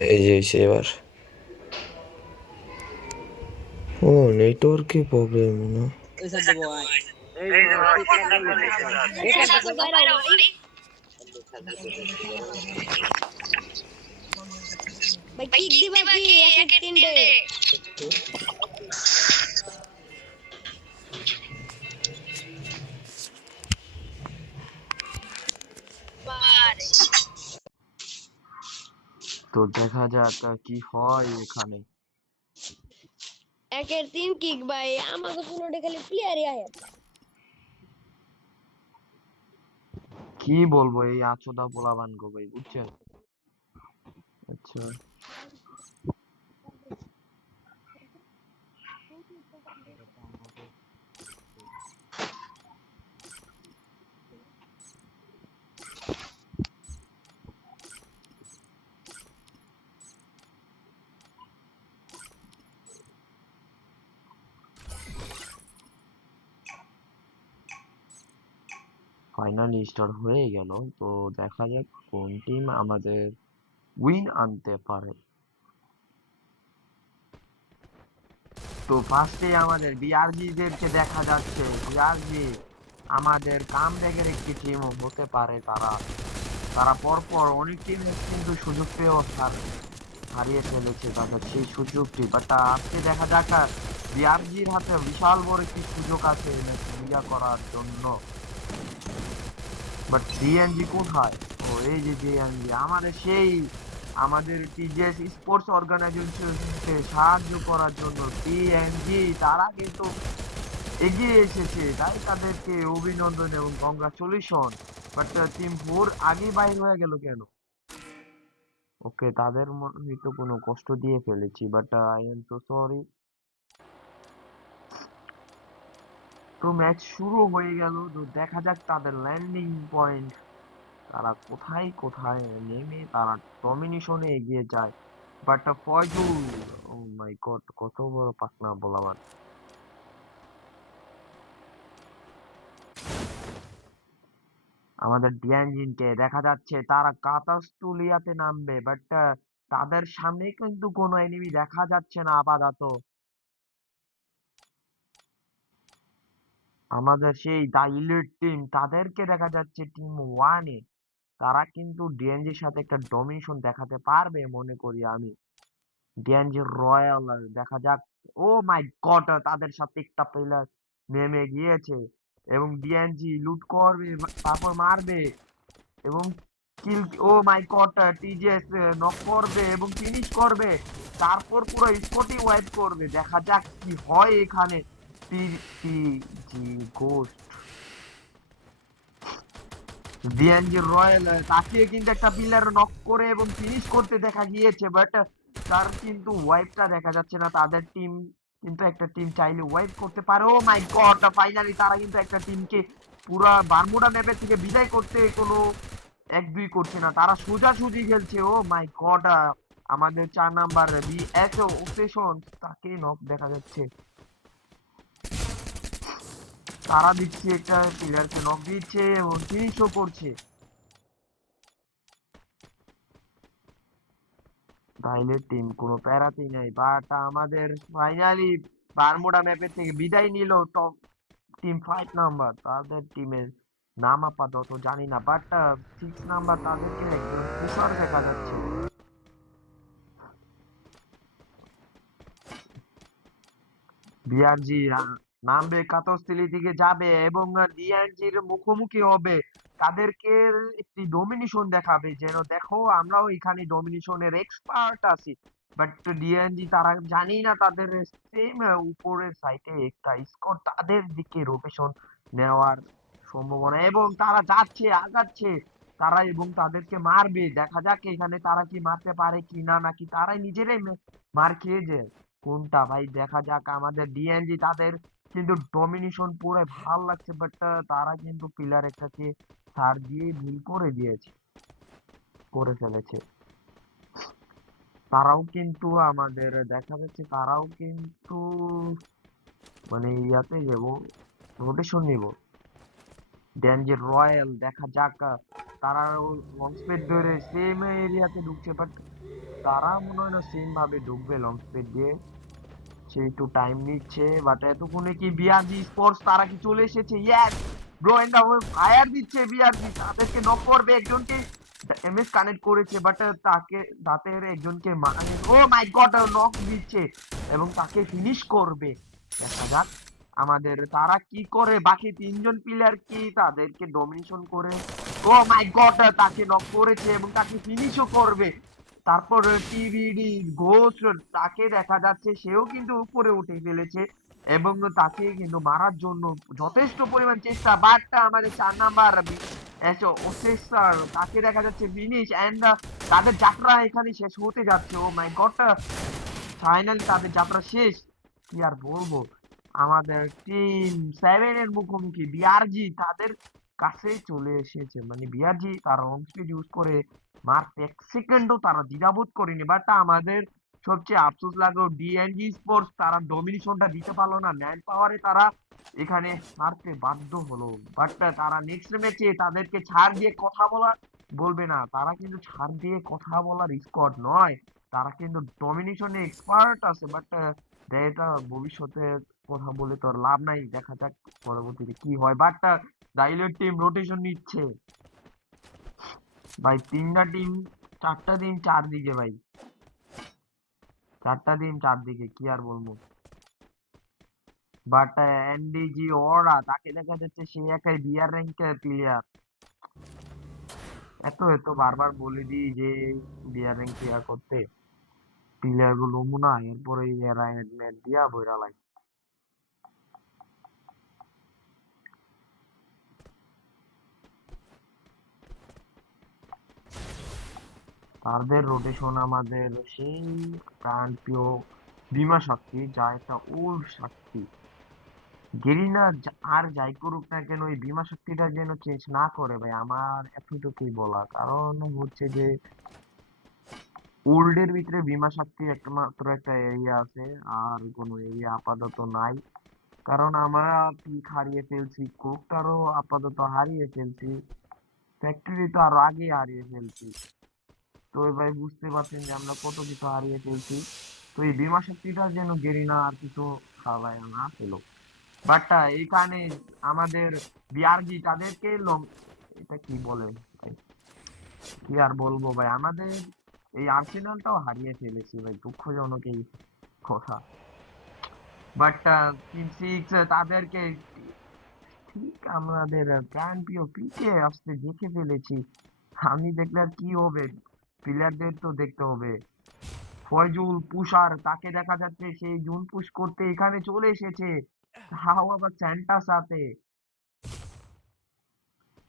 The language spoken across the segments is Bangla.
এই যে এসে এবার ও নেটওয়ার্কে প্রবলেম না। ভাই কিক দিবা কি এক এক তিনটে তো দেখা যাক কি হয় এখানে। একের তিন কিক ভাই আমাকে শুনোটে খালি প্লেয়ারই আয় কি বলবো এই আচোদা পোলাবান গো ভাই, বুঝছেন? আচ্ছা ফাইনালি স্টার্ট হয়ে গেল। তো দেখা যাক কোন টিম আমাদের উইন আনতে পারে। তো ফার্স্টে আমাদের বিআরজি দেরকে দেখা যাচ্ছে। বিআরজি আমাদের কামব্যাকের একটি টিম হতে পারে। তারা তারা পরপর অনেক টিম কিন্তু সুযোগ পেয়েও হারিয়ে ফেলেছে তাদের সেই সুযোগটি। বাট আজকে দেখা যাক বিআরজির হাতে বিশাল বড় একটি সুযোগ আছে ম্যাচ করার জন্য। বাট ডিএনজি কোথায়? ও এই যে ডিএনজি আমাদের সেই আমাদের টিজেএস স্পোর্টস অর্গানাইজেশনকে সাহায্য করার জন্য ডিএনজি তারা কিন্তু এগিয়ে এসেছে, তাই তাদেরকে অভিনন্দন এবং কংগ্রাচুলেশন। বাট টিম 4 আগেই বাইর হয়ে গেল কেন? ওকে, তাদের হয়তো কোনো কষ্ট দিয়ে ফেলেছি, but I am so sorry. তো ম্যাচ শুরু হয়ে গেল। তো দেখা যাক তাদের ল্যান্ডিং পয়েন্ট, তারা কোথায় কোথায় নেমে তারা ডমিনেশনে এগিয়ে যায়। But Faizul, oh my god, কত বড় পাকনা বলাবার। আমাদের ডিয়ানজিনকে দেখা যাচ্ছে তারা কাতাস্তুলিয়াতে নামবে, বাট তাদের সামনে কিন্তু কোনো এনিমি দেখা যাচ্ছে না আপাতত। আমাদের সেই দা ইলিট টিম তাদেরকে দেখা যাচ্ছে টিম ওয়ানে। তারা কিন্তু ডিএনজির সাথে একটা ডমিনেশন দেখাতে পারবে মনে করি আমি। ডিএনজি রয়্যাল দেখা যাক। ও মাই গড, তাদের সাথে একটা প্লেয়ার নেমে গিয়েছে এবং ডিএনজি লুট করবে, তারপর মারবে এবং কিল। ও মাই গড, টিজিএস নক করবে এবং ফিনিশ করবে, তারপর পুরো স্পটই ওয়াইপ করবে। দেখা যাক কি হয় এখানে। টিজি গোস্ট ডিএনজি রয়্যাল তাকে কিন্তু একটা পিলার নক করে এবং ফিনিশ করতে দেখা গিয়েছে, বাট তার কিন্তু ওয়াইপটা দেখা যাচ্ছে না। তাদের টিম কিন্তু একটা টিম চাইলে ওয়াইপ করতে পারে। ও মাই গড, ফাইনালি তারা কিন্তু একটা টিমকে পুরা বারমুডা ম্যাপের থেকে বিদায় করতে কোনো এক দুই করছে না, তারা সোজাসুজি খেলছে। ও মাই গড, আমাদের 4 নাম্বার বিএসও অপেশন তাকে নক দেখা যাচ্ছে। তারা দিচ্ছে একটা প্লেয়ারকে নক দিচ্ছে এবং ফিনিশও করছে। তাইলে টিম কোনো প্যারাতেই নাই, বাট আমাদের ফাইনালি বারমুডা ম্যাপের থেকে বিদায় নিল টপ টিম 5 নাম্বার। তাদের টিমের নাম আপাতত জানি না, বাট 6 নাম্বার তাদেরকে একজন পুষার দেখা যাচ্ছে। বিআরজি নামবে, কাতরস্থলী দিকে যাবে এবং ডিএনজির মুখোমুখি হবে। তাদেরকে একটি ডমিনেশন দেখাবে, যেন দেখো আমরাও এখানে ডমিনেশনের এক্সপার্ট আছি। বাট ডিএনজি তারা জানি না তাদের সেম উপরের সাইটে একটা স্কোর তাদের দিকে রোটেশন নেওয়ার সম্ভাবনা এবং তারা যাচ্ছে আগাচ্ছে তারা এবং তাদেরকে মারবে। দেখা যাক এখানে তারা কি মারতে পারে কি না, নাকি তারাই নিজেরাই মার খেয়ে যায় কোনটা ভাই। দেখা যাক আমাদের ডিএনজি তাদের কিন্তু ডমিনেশন পুরো ভাল লাগছে, বাট তারা কিন্তু পিলার একটাকে ছাড় দিয়ে ভুল করে দিয়েছে, করে ফেলেছে। তারাও কিন্তু আমাদের দেখা যাচ্ছে তারাও কিন্তু মানে ইয়াতে যাবো, রোটেশন নিব। ডেঞ্জার রয়্যাল দেখা যাক তারা লঞ্চ প্যাড ধরে সেম এরিয়াতে ঢুকছে, বাট তারা মনে হয় না সেম ভাবে ঢুকবে লং স্পিড দিয়ে, সে একটু টাইম নিচ্ছে। বাট এতক্ষণে কি বিআরজি স্পোর্টস তারা কি চলে এসেছে? ইয়েস ব্রো, এন্ড ফায়ার দিচ্ছে বিআরজি, তাদেরকে নক করবে, একজনকে এমএস কানেক্ট করেছে, বাট তাকে তাদের একজনকে ও মাই গড নক দিচ্ছে এবং তাকে ফিনিশ করবে। দেখা যাক আমাদের তারা কি করে, বাকি তিনজন প্লেয়ার কি তাদেরকে ডমিনেশন করে। ও মাই গড তাকে নক করেছে এবং তাকে ফিনিশও করবে। তারপর টিভিডি ঘোষ, তাকে দেখা যাচ্ছে সেও কিন্তু উপরে উঠে ফেলেছে এবং তাকে কিন্তু মারার জন্য যথেষ্ট পরিমাণ চেষ্টা, বাট আমাদের 4 নাম্বার ওসেসার তাকে দেখা যাচ্ছে ফিনিশ, এন্ড তাদের যাত্রা এখানে শেষ হতে যাচ্ছে। ও মাই গড, ফাইনালি তাদের যাত্রা শেষ। কি আর বলবো, আমাদের টিম 7 এর মুখোমুখি বিআরজি তাদের কাছে চলে এসেছে। মানে বিআরজি তার রং স্পিড ইউজ করে মারতে এক সেকেন্ডও তারা দ্বিধাবোধ করেনি। বাট আমাদের সবচেয়ে আফসোস লাগলো ডিএনজি স্পোর্টস, তারা ডমিনেশনটা দিতে পারলো না, ম্যান পাওয়ারে তারা এখানে হারতে বাধ্য হলো। বাট তারা নেক্সট ম্যাচে তাদেরকে ছাড় দিয়ে কথা বলবে না, তারা কিন্তু ছাড় দিয়ে কথা বলার স্কোয়াড নয়, তারা কিন্তু ডমিনেশনে এক্সপার্ট আছে। বাট এটা ভবিষ্যতে কথা বলে তো আর লাভ নাই, দেখা যাক পরবর্তীতে কি হয়। বাট ডাইলের টিম রোটেশন নিচ্ছে ভাই, 3টা টিম 4টা টিম চারদিকে ভাই, 4টা টিম চারদিকে, কি আর বলবো। বাট এনডিজি ওরা তাকে দেখা যাচ্ছে সে একাই বিআর র্যাঙ্কের প্লেয়ার। এত এত বারবার বলে দিই যে বিআর র্যাঙ্ক ক্লিয়ার করতে, প্লেয়ার গুলো না এরপরে এরা নেট দিয়া বইরা লাগে। তাদের রোটেশন আমাদের সেই প্রাণপ্রিয় বিমা শক্তি, যা একটা ওল্ড শক্তি। গেরিনা আর যাই করুক না কেন ওই বিমা শক্তিটা যেন চেঞ্জ না করে ভাই, আমার এতটুকুই বলা। কারণ হচ্ছে যে ওল্ড এর ভিতরে বিমা শক্তি একমাত্র একটা এরিয়া আছে, আর কোনো এরিয়া আপাতত নাই। কারণ আমরা পিক হারিয়ে ফেলছি, কোকটারও আপাতত হারিয়ে ফেলছি, ফ্যাক্টরি তো আরো আগে হারিয়ে ফেলছি। তো ভাই বুঝতে পারছেন যে আমরা কত কিছু হারিয়ে ফেলছি। তো এই বিমা শক্তিটা যেন গেরিনা আর কিছু খাওয়ায় না পেলো। বাট এখানে আমাদের বিআরজি তাদেরকে এটা কি বলে ভাই, কি আর বলবো ভাই, আমাদের এই আর্সেনালটাও হারিয়ে ফেলেছি ভাই, দুঃখজনক এই কথা। বাট টিম 6 তাদেরকে ঠিক আমাদের প্রাণপ্রিয় পিকে আসতে দেখে ফেলেছি। আমি দেখলে আর কি হবে, প্লেয়ারদের তো দেখতে হবে। ফয়জুল পুষার তাকে দেখা যাচ্ছে সেই জুন পুশ করতে এখানে চলে এসেছে, তাও আবার স্যান্টার সাথে।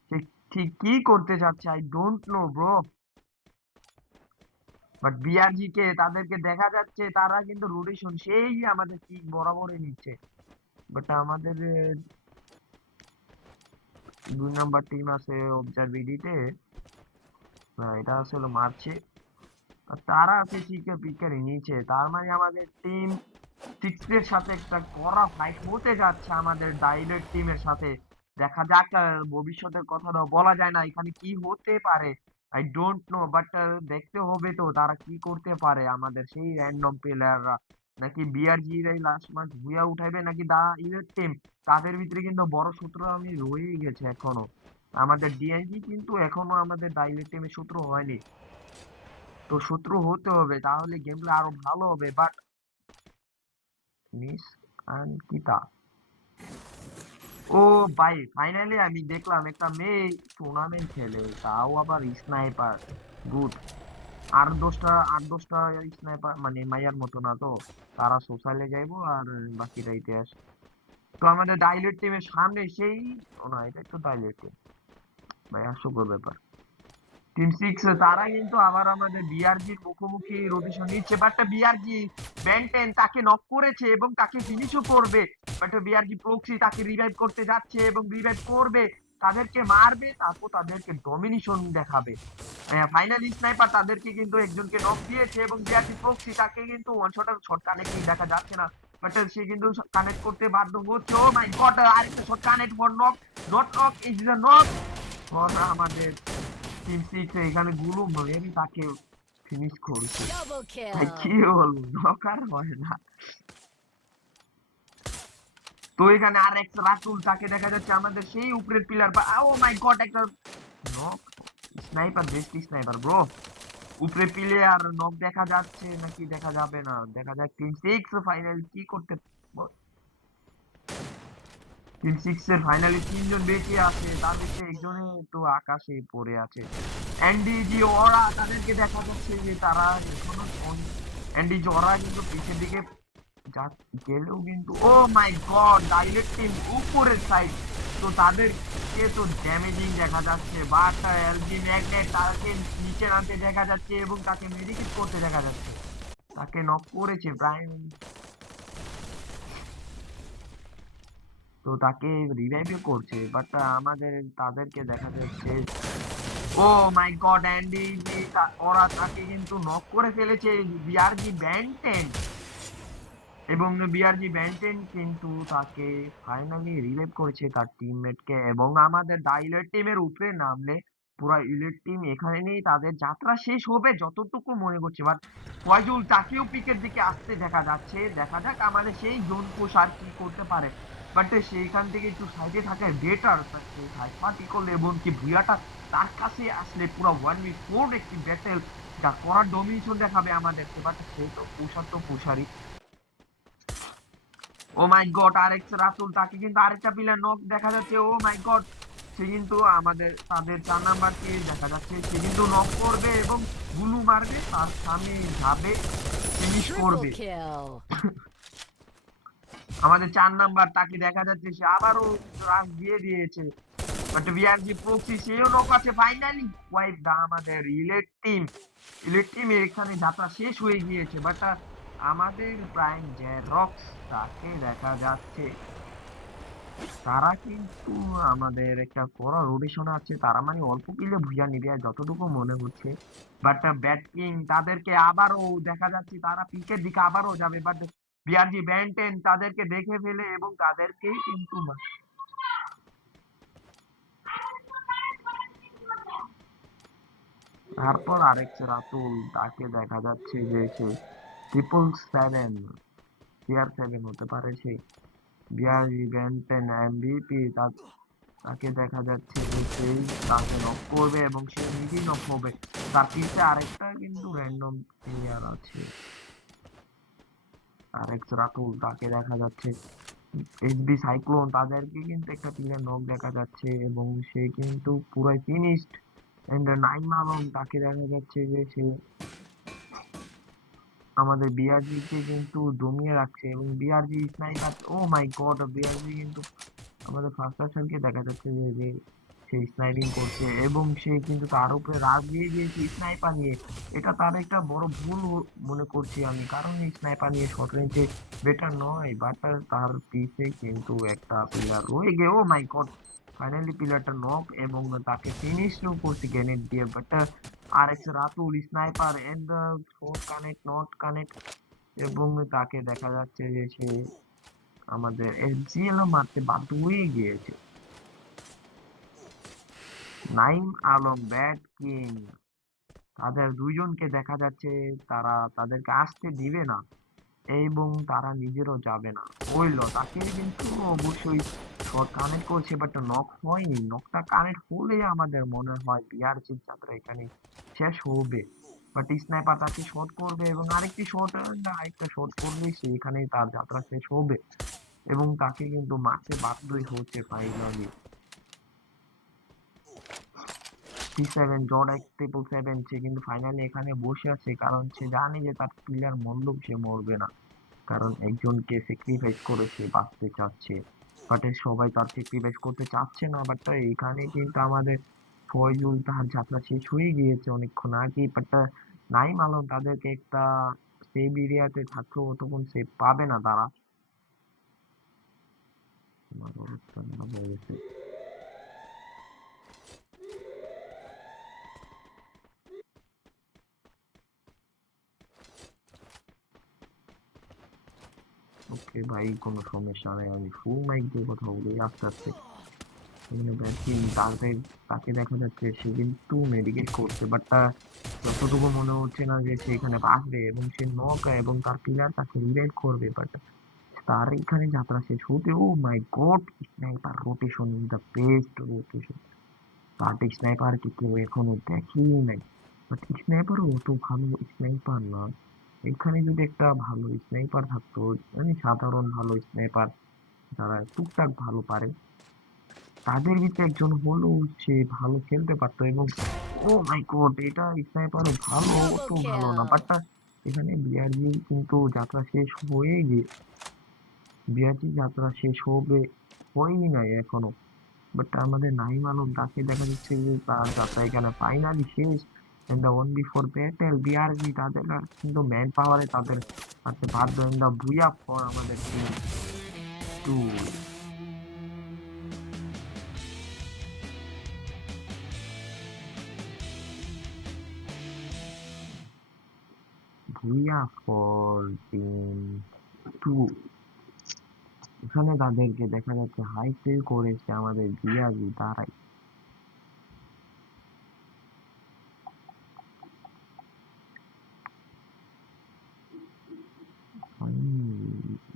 সে ঠিক কি করতে চাচ্ছে I don't know bro. But BRG কে তাদেরকে দেখা যাচ্ছে তারা কিন্তু রোটেশন সেই আমাদের ঠিক বরাবরই নিচ্ছে। বাট আমাদের 2 নাম্বার টিম আছে অবজারভিটিতে, এটা আসলে মারছে, আর তারা আছে ঠিক পিকারি নিচে। তার মানে আমাদের টিম 6 এর সাথে একটা কড়া ফাইট হতে যাচ্ছে আমাদের ডাইলেট টিমের সাথে। দেখা যাক, ভবিষ্যতের কথা তো বলা যায় না, এখানে কি হতে পারে আই ডোন্ট নো। বাট দেখতে হবে তো তারা কি করতে পারে আমাদের সেই র্যান্ডম প্লেয়াররা, নাকি বিআরজি রাই লাস্ট ম্যাচ ভুয়া উঠাইবে, নাকি দা ইউএস টিম। তাদের ভিতরে কিন্তু বড় সূত্র আমি রয়েই গেছে এখনো। আমাদের ডিএনজি কিন্তু এখনো আমাদের ডাইলেট টিমের সূত্র হয়নি, তো সূত্র হতে হবে তাহলে গেম প্লে আরো ভালো হবে। বাট মিস আনকিতা, ও ভাই ফাইনালি আমি দেখলাম একটা মেয়ে টুর্নামেন্ট খেলে, তাও আবার স্নাইপার, গুড। আর দশটা স্নাইপার মানে মাইয়ার মতো না তো, তারা সোশ্যালে যাইবো আর বাকিটা ইতিহাস। তো আমাদের ডাইলেট টিমের সামনে সেই, ও না এটা তো ডাইলেট টিম ভাই, হাস্যকর ব্যাপার। টিম 6 তারা কিন্তু আবার আমাদের বিআরজির মুখোমুখি রোটেশন নিচ্ছে, বাট বিআরজি বেন্টেন তাকে নক করেছে এবং তাকে ফিনিশও করবে। বাট বিআরজি প্রক্সি তাকে রিভাইভ করতে যাচ্ছে এবং রিভাইভ করবে, তাদেরকে মারবে, তারপর তাদেরকে ডমিনেশন দেখাবে। ফাইনালি স্নাইপার তাদেরকে কিন্তু একজনকে নক দিয়েছে এবং বিআরজি প্রক্সি তাকে কিন্তু ওয়ান শট কানেক্টিং দেখা যাচ্ছে না, বাট সে কিন্তু কানেক্ট করতে বাধ্য হচ্ছে। ও মাই গড, আরেকটা shot connect for knock, not knock is the knock for আমাদের টিম 6। এখানে গুলো মেরে তাকে ফিনিশ করছে। Double ভাই কি kill. বলবো, নকার হয় না। তো এখানে আর এক্স রাতুল, তাকে দেখা যাচ্ছে আমাদের সেই উপরের পিলার বা ও মাই গড, একটা knock sniper, best sniper bro. উপরে প্লেয়ার নক দেখা যাচ্ছে নাকি দেখা যাবে না, দেখা যাক। টিম সিক্স ফাইনাল কি করতে, টিম সিক্স এর ফাইনালি তিনজন বেঁচে আছে, তার মধ্যে একজনে তো আকাশে পড়ে আছে। এনডিজি ওরা, তাদেরকে দেখা যাচ্ছে যে তারা এখনো এনডিজি ওরা কিন্তু পিছের দিকে যা গেলেও কিন্তু ও মাই গড, ডাইলেট টিম উপরের সাইড, তো তাদেরকে তো ড্যামেজিং দেখা যাচ্ছে, বাট এলজি ম্যাগনেট তাকে নিচে নামতে দেখা যাচ্ছে এবং তাকে মেডিকেট করতে দেখা যাচ্ছে। তাকে নক করেছে প্রাইম, তো তাকে রিভাইভও করছে, বাট আমাদের তাদেরকে দেখা যাচ্ছে ও মাই গড, অ্যান্ডি ওরা তাকে কিন্তু নক করে ফেলেছে বিআরজি ব্যান্টেন, এবং বিআরজি ব্যান্টেন কিন্তু তাকে ফাইনালি রিভাইভ করেছে তার টিমমেটকে। এবং আমাদের দা ইলিট টিমের উপরে নামলে পুরা ইলিট টিম এখানে নেই, তাদের যাত্রা শেষ হবে যতটুকু মনে করছে। বাট ফয়জুল, তাকেও পিকের দিকে আসতে দেখা যাচ্ছে, দেখা যাক আমাদের সেই জোন পুশ আর কি করতে পারে। বাট সেইখান থেকে একটু সাইডে থাকা বেটার, পার্টিকল এবং কি ভুইয়াটা তার কাছে আসলে পুরো 1v4 একটি ব্যাটেল যা করার ডমিনেশন দেখাবে আমাদেরকে। বাট সে তো পুষার তো পুষারই। ও মাই গড, আরেক রাতুল, তাকে কিন্তু আরেকটা প্লেয়ার নক দেখা যাচ্ছে। ও মাই গড, সে কিন্তু আমাদের তাদের 4 নাম্বারকে দেখা যাচ্ছে, সে কিন্তু নক করবে এবং গুলু মারবে, তার সামনে যাবে, ফিনিশ Triple করবে। kill. আমাদের 4 নাম্বার, তাকে দেখা যাচ্ছে সে আবারও রাশ দিয়ে দিয়েছে, বাট বিআরজি প্রক্সি সেও নক আছে। ফাইনালি ওয়াইপ দা আমাদের ইলেট টিম, ইলেট টিম এখানে যাত্রা শেষ হয়ে গিয়েছে। বাট আমাদের প্রাইম জেরক্স, তাকে দেখা যাচ্ছে তারা কিন্তু আমাদের একটা কড়া রোটেশন আছে, তারা মানে অল্প কিলে ভুইয়া নিবে আর যতটুকু মনে হচ্ছে। বাট ব্যাট কিং, তাদেরকে আবারও দেখা যাচ্ছে তারা পিকের দিকে আবারও যাবে, বাট বিআরজি ব্যান্টেন তাদেরকে দেখে ফেলে এবং তাদেরকেই কিন্তু তারপর আরেক রাতুল, তাকে দেখা যাচ্ছে যে সে 777 CR7 হতে পারে সে, বিআরজি ব্যান্টেন এমভিপি, তাকে দেখা যাচ্ছে যে সেই তাকে নক করবে এবং সে নিজেই নক হবে। তার পিছে আরেকটা কিন্তু র্যান্ডম প্লেয়ার আছে, আরেক রাতুল, তাকে দেখা যাচ্ছে এসবি সাইক্লোন, তাদেরকে কিন্তু একটা প্লেয়ার নক দেখা যাচ্ছে এবং সে কিন্তু পুরাই ফিনিশড। এন্ড নাইম আলম, তাকে দেখা যাচ্ছে যে সে আমাদের বিআরজি কে কিন্তু দমিয়ে রাখছে এবং বিআরজি স্নাইপার, ও মাই গড, বিআরজি কিন্তু আমাদের ফার্স্ট পার্সনকে দেখা যাচ্ছে যে সে স্নাইপিং করছে এবং সে কিন্তু তার উপরে রাজ দিয়ে দিয়েছে স্নাইপার নিয়ে। এটা তার একটা বড় ভুল মনে করছি আমি, কারণ এই স্নাইপার নিয়ে শর্ট রেঞ্জে বেটার নয়। বাট তার পিছে কিন্তু একটা প্লেয়ার রয়ে গে, ও মাই গড, ফাইনালি প্লেয়ারটা নক এবং তাকে ফিনিশও করছে গ্রেনেড দিয়ে। বাট আর X Ratul sniper and shot connect not connect, এবং তাকে দেখা যাচ্ছে যে সে আমাদের এসজিএল মারতে বাধ্য হয়ে গিয়েছে। নাইম আলম, ব্যাট কিং, তাদের দুইজনকে দেখা যাচ্ছে তারা তাদেরকে আসতে দিবে না এবং তারা নিজেরও যাবে না। ওইল, তাকে কিন্তু অবশ্যই শট কানেক্ট করছে, বাট নক হয়নি। নকটা কানেক্ট হলে আমাদের মনে হয় বিআরসির যাত্রা এখানে শেষ হবে। বাট স্নাইপার তাকে শট করবে এবং আরেকটা শট করবে, সে এখানে তার যাত্রা শেষ হবে এবং তাকে কিন্তু মারতে বাধ্যই হচ্ছে ফাইনালি। C7 জর্ড এক্স 777, সে কিন্তু ফাইনালি এখানে বসে আছে, কারণ সে জানে যে তার প্লেয়ার মরলেও সে মরবে না, কারণ একজনকে স্যাক্রিফাইস করে সে বাঁচতে চাচ্ছে। বাট সবাই তার স্যাক্রিফাইস করতে চাচ্ছে না। বাট এখানে কিন্তু আমাদের ফয়জুল, তার যাত্রা শেষ হয়ে গিয়েছে অনেকক্ষণ আগে। বাট নাইম আলম, তাদেরকে একটা সেভ এরিয়াতে থাকলেও তখন সেভ পাবে না তারা। আমার অবস্থা খারাপ হয়ে গেছে। ওকে ভাই, কোনো সমস্যা নেই, আমি ফুল মাইক দিয়ে কথা বলি আস্তে আস্তে। এখানে দেখি তাকে দেখা যাচ্ছে সে কিন্তু মেডিকেট করছে, বাট যতটুকু মনে হচ্ছে না যে সে এখানে বাঁচবে, এবং সে নৌকা এবং তার পিলার তাকে রিভাইভ করবে, বাট তার এখানে যাত্রা শেষ হতে, oh my god, sniper rotation is the best rotation. But স্নাইপারকে কেউ এখনো দেখেই নাই, বাট স্নাইপারও অত ভালো স্নাইপার না। এখানে যদি একটা ভালো স্নাইপার থাকতো, মানে সাধারণ ভালো স্নাইপার যারা টুকটাক ভালো পারে, তাদের ভিতরে একজন হলেও সে ভালো খেলতে পারতো। এবং ও মাই গড, এটা স্নাইপারও ভালো, অত Double ভালো না, বাট kill. এখানে বিআরজি কিন্তু যাত্রা শেষ হয়ে গিয়ে, বিআরজি যাত্রা শেষ হবে হয়ই নাই এখনো। বাট আমাদের নাইম আলম, তাকে দেখা যাচ্ছে যে তার যাত্রা এখানে ফাইনালি শেষ। And the one before battle BRG তাদের আর কিন্তু ম্যান পাওয়ারে তাদের হাতে বাধ্য। এন্ড দ্য বুয়া ফর আমাদের team two, Bhuiya for team two. এখানে তাদেরকে দেখা যাচ্ছে হাই কিল করেছে আমাদের বিআরবি তারাই।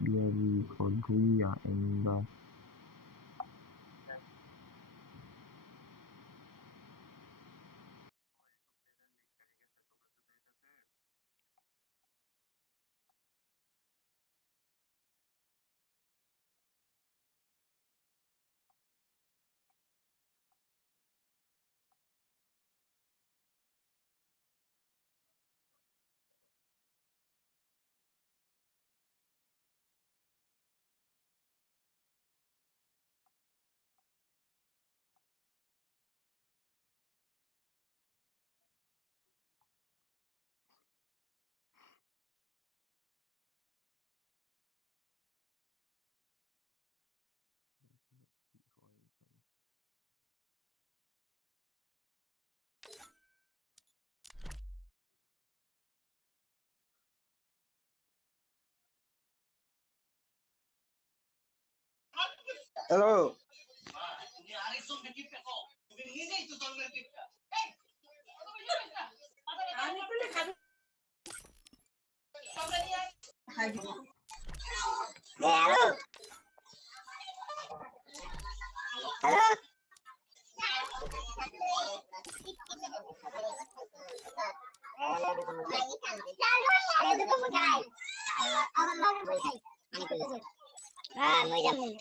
BRB for Bhuiya and the, hello. Ah, muy bien.